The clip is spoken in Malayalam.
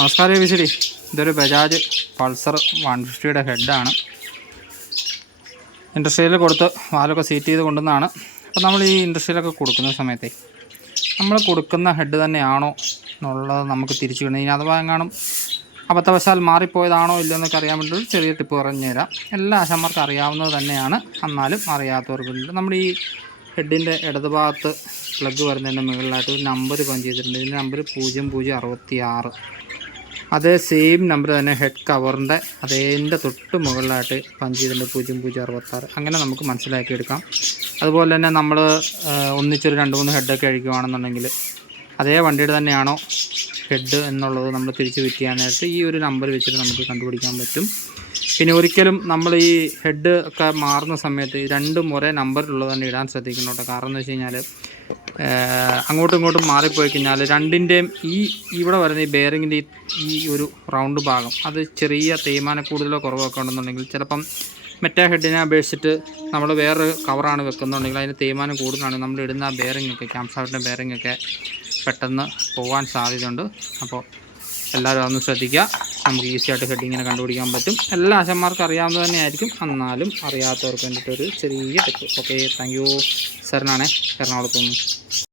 നമസ്കാരം വിശരി. ഇതൊരു ബജാജ് പൾസർ 150യുടെ ഹെഡാണ്. ഇൻഡസ്ട്രിയിൽ കൊടുത്ത് വാലൊക്കെ സീറ്റ് ചെയ്ത് കൊണ്ടുവന്നതാണ്. അപ്പോൾ നമ്മൾ ഈ ഇൻഡസ്ട്രിയിലൊക്കെ കൊടുക്കുന്ന സമയത്തെ നമ്മൾ കൊടുക്കുന്ന ഹെഡ് തന്നെയാണോ എന്നുള്ളത് നമുക്ക് തിരിച്ചു കിട്ടുന്നത്. ഇനി അഥവാ എങ്ങാനും അബദ്ധവശാൽ മാറിപ്പോയതാണോ ഇല്ലയോ എന്നൊക്കെ അറിയാൻ വേണ്ടി ഒരു ചെറിയ ടിപ്പ് പറഞ്ഞു തരാം. എല്ലാ ആശാന്മാർക്കും അറിയാവുന്നത് തന്നെയാണ്, എന്നാലും അറിയാത്തവർക്കുണ്ട്. നമ്മുടെ ഈ ഹെഡിൻ്റെ ഇടതുഭാഗത്ത് പ്ലഗ് വരുന്നതിൻ്റെ മുകളിലായിട്ട് ഒരു നമ്പർ പഞ്ച് ചെയ്തിട്ടുണ്ട്. ഇതിൻ്റെ നമ്പർ 0066. അതേ സെയിം നമ്പർ തന്നെ ഹെഡ് കവറിൻ്റെ അതേൻ്റെ തൊട്ട് മുകളിലായിട്ട് പഞ്ച് ചെയ്തിട്ടുണ്ട് 0066. അങ്ങനെ നമുക്ക് മനസ്സിലാക്കിയെടുക്കാം. അതുപോലെ തന്നെ നമ്മൾ ഒന്നിച്ചൊരു 2-3 ഹെഡൊക്കെ അഴിക്കുകയാണെന്നുണ്ടെങ്കിൽ അതേ വണ്ടിയുടെ തന്നെയാണോ ഹെഡ് എന്നുള്ളത് നമ്മൾ തിരിച്ച് ഫിറ്റ് ചെയ്യാനായിട്ട് ഈ ഒരു നമ്പർ വെച്ചിട്ട് നമുക്ക് കണ്ടുപിടിക്കാൻ പറ്റും. പിന്നെ ഒരിക്കലും നമ്മൾ ഈ ഹെഡ് ഒക്കെ മാറുന്ന സമയത്ത് രണ്ടും ഒരേ നമ്പറിലുള്ളത് തന്നെ ഇടാൻ ശ്രദ്ധിക്കണം കേട്ടോ. കാരണം എന്ന് വെച്ച് കഴിഞ്ഞാൽ അങ്ങോട്ടും ഇങ്ങോട്ടും മാറിപ്പോയി കഴിഞ്ഞാൽ രണ്ടിൻ്റെയും ഇവിടെ വരുന്ന ഈ ബെയറിങ്ങിൻ്റെ ഈ ഒരു റൗണ്ട് ഭാഗം അത് ചെറിയ തേയ്മാനം കൂടുതലോ കുറവൊക്കെ ഉണ്ടെന്നുണ്ടെങ്കിൽ ചിലപ്പം മറ്റേ ഹെഡിനെ അപേക്ഷിച്ചിട്ട് നമ്മൾ വേറൊരു കവറാണ് വെക്കുന്നുണ്ടെങ്കിൽ അതിന് തേയ്മാനം കൂടുതലാണെങ്കിൽ നമ്മൾ ഇടുന്ന ആ ബെയറിങ്ങൊക്കെ ക്യാംഷാഫ്റ്റിൻ്റെ ബെയറിങ്ങൊക്കെ പെട്ടെന്ന് പോകാൻ സാധ്യതയുണ്ട്. അപ്പോൾ എല്ലാവരും അതൊന്ന് ശ്രദ്ധിക്കുക. നമുക്ക് ഈസിയായിട്ട് ഹെഡിങ്ങിനെ കണ്ടുപിടിക്കാൻ പറ്റും. എല്ലാ ആശാന്മാർക്കും അറിയാവുന്നത് തന്നെയായിരിക്കും, എന്നാലും അറിയാത്തവർക്ക് വേണ്ടിയിട്ടൊരു ചെറിയ ടിപ്പ്. Okay, thank you. സാറിനാണേ എറണാകുളത്ത് നിന്ന്.